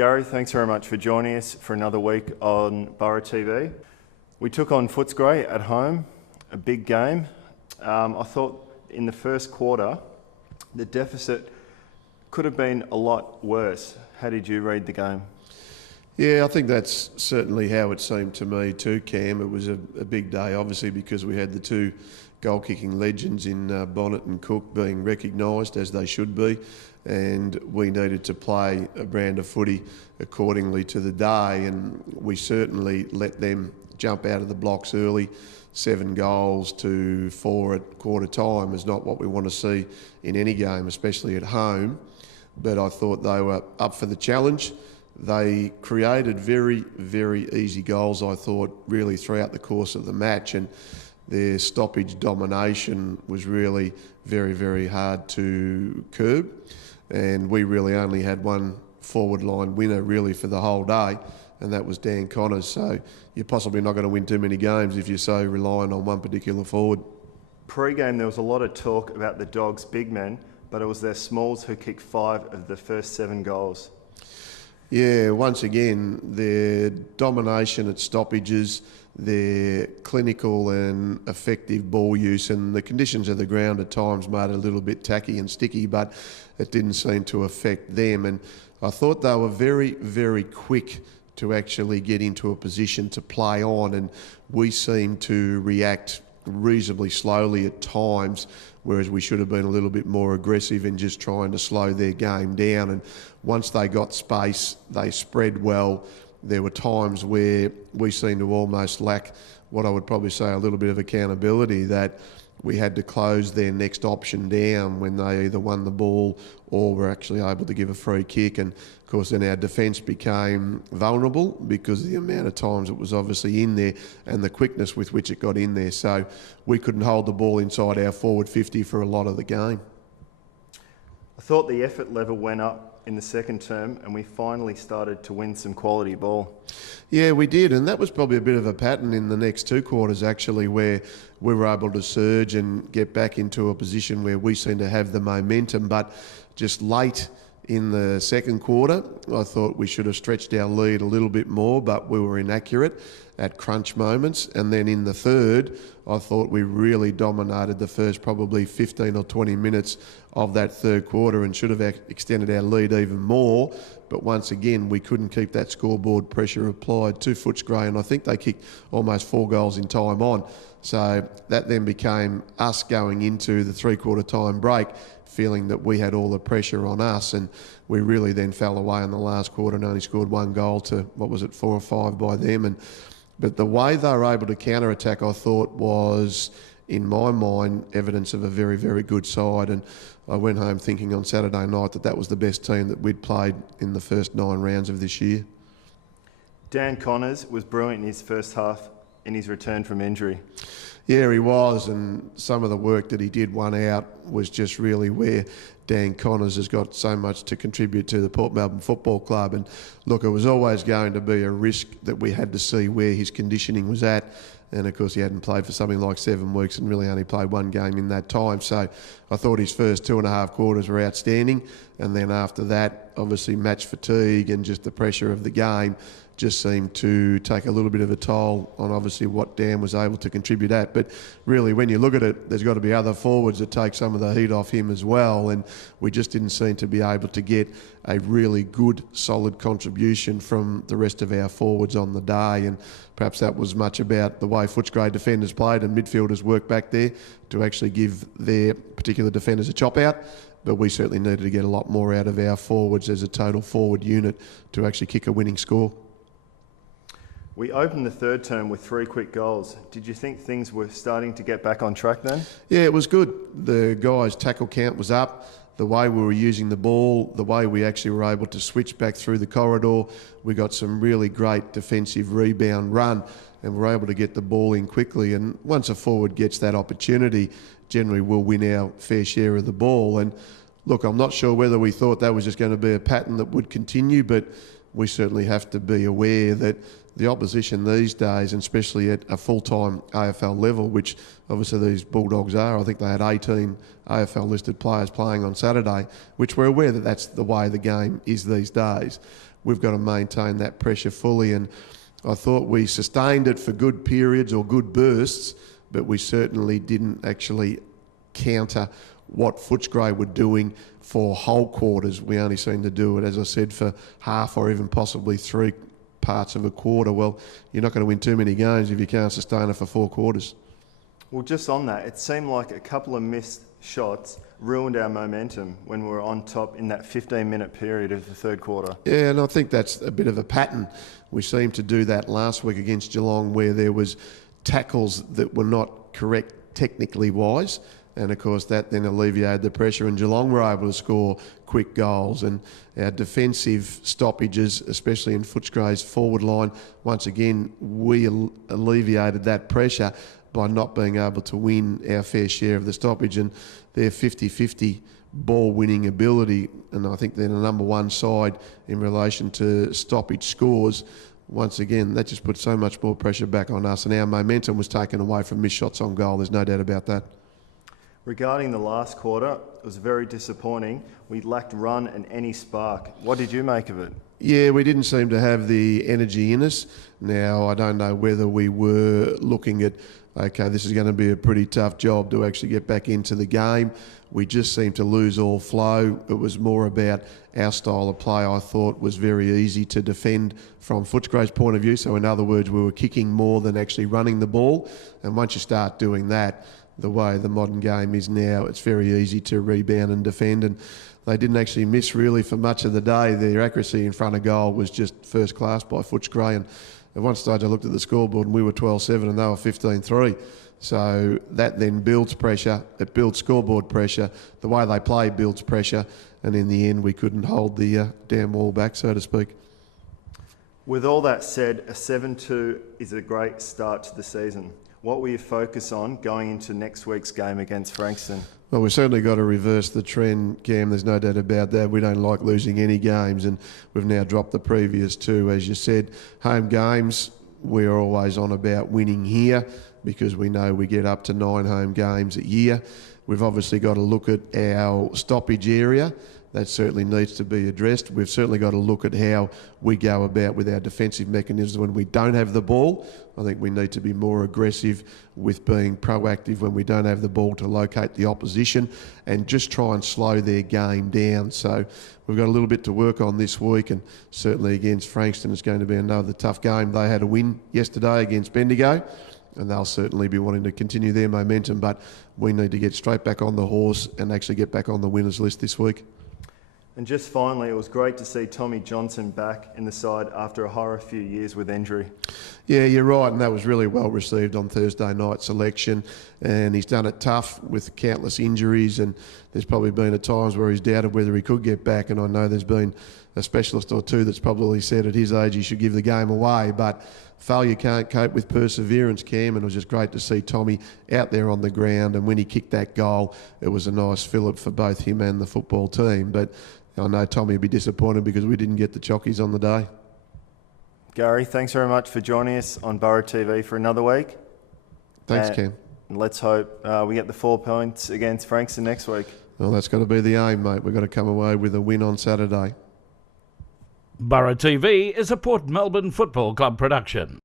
Gary, thanks very much for joining us for another week on Borough TV. We took on Footscray at home, a big game. I thought in the first quarter, the deficit could have been a lot worse. How did you read the game? Yeah, I think that's certainly how it seemed to me too, Cam. It was a big day, obviously, because we had the two goal-kicking legends in Bonnet and Cook being recognised, as they should be, and we needed to play a brand of footy accordingly to the day, and we certainly let them jump out of the blocks early. 7 goals to 4 at quarter time is not what we want to see in any game, especially at home. But I thought they were up for the challenge. They created very, very easy goals, I thought, really throughout the course of the match, and their stoppage domination was really very, very hard to curb. And we really only had one forward line winner really for the whole day, and that was Dan Connors. So you're possibly not going to win too many games if you're so reliant on one particular forward. Pre-game, there was a lot of talk about the Dogs' big men, but it was their smalls who kicked 5 of the first 7 goals. Yeah, once again, their domination at stoppages, their clinical and effective ball use, and the conditions of the ground at times made it a little bit tacky and sticky, but it didn't seem to affect them. And I thought they were very, very quick to actually get into a position to play on, and we seemed to react reasonably slowly at times, whereas we should have been a little bit more aggressive in just trying to slow their game down. And once they got space, they spread well. There were times where we seemed to almost lack what I would probably say a little bit of accountability, that we had to close their next option down when they either won the ball or were actually able to give a free kick. And of course then our defence became vulnerable because of the amount of times it was obviously in there and the quickness with which it got in there. So we couldn't hold the ball inside our forward 50 for a lot of the game. I thought the effort level went up in the second term and we finally started to win some quality ball. Yeah, we did, and that was probably a bit of a pattern in the next 2 quarters actually, where we were able to surge and get back into a position where we seemed to have the momentum. But just late in the second quarter, I thought we should have stretched our lead a little bit more, but we were inaccurate at crunch moments. And then in the third, I thought we really dominated the first probably 15 or 20 minutes of that third quarter and should have extended our lead even more. But once again, we couldn't keep that scoreboard pressure applied to Footscray, and I think they kicked almost 4 goals in time on. So that then became us going into the 3-quarter time break, feeling that we had all the pressure on us, and we really then fell away in the last quarter and only scored 1 goal to, 4 or 5 by them. But the way they were able to counter-attack, I thought, was, in my mind, evidence of a very, very good side. And I went home thinking on Saturday night that was the best team that we'd played in the first 9 rounds of this year. Dan Connors was brilliant in his first half in his return from injury. Yeah, he was, and some of the work that he did one out was just really where Dan Connors has got so much to contribute to the Port Melbourne Football Club. And look, it was always going to be a risk that we had to see where his conditioning was at. And of course he hadn't played for something like 7 weeks and really only played 1 game in that time. So I thought his first 2.5 quarters were outstanding. And then after that, obviously match fatigue and just the pressure of the game just seemed to take a little bit of a toll on obviously what Dan was able to contribute at. But really, when you look at it, there's got to be other forwards that take some of the heat off him as well. And we just didn't seem to be able to get a really good, solid contribution from the rest of our forwards on the day. And perhaps that was much about the way Footscray defenders played and midfielders worked back there to actually give their particular defenders a chop out. But we certainly needed to get a lot more out of our forwards as a total forward unit to actually kick a winning score. We opened the third term with 3 quick goals. Did you think things were starting to get back on track then? Yeah, it was good. The guys' tackle count was up. The way we were using the ball, the way we actually were able to switch back through the corridor, we got some really great defensive rebound run and we're able to get the ball in quickly. And once a forward gets that opportunity, generally we'll win our fair share of the ball. And look, I'm not sure whether we thought that was just going to be a pattern that would continue, but we certainly have to be aware that the opposition these days, and especially at a full-time AFL level, which obviously these Bulldogs are, I think they had 18 AFL-listed players playing on Saturday, which we're aware that that's the way the game is these days. we've got to maintain that pressure fully. And I thought we sustained it for good periods or good bursts, but we certainly didn't actually counter what Footscray were doing for whole quarters. We only seemed to do it, as I said, for half or even possibly 3 parts of a quarter. Well, you're not going to win too many games if you can't sustain it for 4 quarters. Well, just on that, it seemed like a couple of missed shots ruined our momentum when we were on top in that 15-minute period of the third quarter. Yeah, and I think that's a bit of a pattern. We seemed to do that last week against Geelong, where there was tackles that were not correct technically wise, and of course that then alleviated the pressure, and Geelong were able to score quick goals. And our defensive stoppages, especially in Footscray's forward line, once again we alleviated that pressure by not being able to win our fair share of the stoppage. And their 50-50 ball winning ability, and I think they're the number one side in relation to stoppage scores. Once again, that just put so much more pressure back on us, and our momentum was taken away from missed shots on goal. There's no doubt about that. Regarding the last quarter, it was very disappointing. We lacked run and any spark. What did you make of it? Yeah, we didn't seem to have the energy in us. Now, I don't know whether we were looking at, okay, this is going to be a pretty tough job to actually get back into the game. We just seemed to lose all flow. It was more about our style of play, I thought, was very easy to defend from Footscray's point of view. So in other words, we were kicking more than actually running the ball. And once you start doing that, the way the modern game is now, it's very easy to rebound and defend. And they didn't actually miss really for much of the day. Their accuracy in front of goal was just first class by Footscray. And at one stage I looked at the scoreboard and we were 12-7 and they were 15-3. So that then builds pressure, it builds scoreboard pressure. The way they play builds pressure, and in the end we couldn't hold the damn wall back, so to speak. With all that said, a 7-2 is a great start to the season. What will you focus on going into next week's game against Frankston? Well, we've certainly got to reverse the trend, Cam. There's no doubt about that. We don't like losing any games, and we've now dropped the previous 2. As you said, home games, we're always on about winning here because we know we get up to 9 home games a year. We've obviously got to look at our stoppage area. That certainly needs to be addressed. We've certainly got to look at how we go about with our defensive mechanisms when we don't have the ball. I think we need to be more aggressive with being proactive when we don't have the ball to locate the opposition and just try and slow their game down. So we've got a little bit to work on this week, and certainly against Frankston it's going to be another tough game. They had a win yesterday against Bendigo, and they'll certainly be wanting to continue their momentum, but we need to get straight back on the horse and actually get back on the winners list this week. And just finally, it was great to see Tommy Johnson back in the side after a horror few years with injury. Yeah, you're right, and that was really well received on Thursday night selection, and he's done it tough with countless injuries, and there's probably been at times where he's doubted whether he could get back, and I know there's been a specialist or two that's probably said at his age he should give the game away, but failure can't cope with perseverance, Cam, and it was just great to see Tommy out there on the ground, and when he kicked that goal, it was a nice fillip for both him and the football team. But I know Tommy would be disappointed because we didn't get the chockies on the day. Gary, thanks very much for joining us on Borough TV for another week. Thanks, Cam. And let's hope we get the 4 points against Frankston next week. Well, that's got to be the aim, mate. We've got to come away with a win on Saturday. Borough TV is a Port Melbourne Football Club production.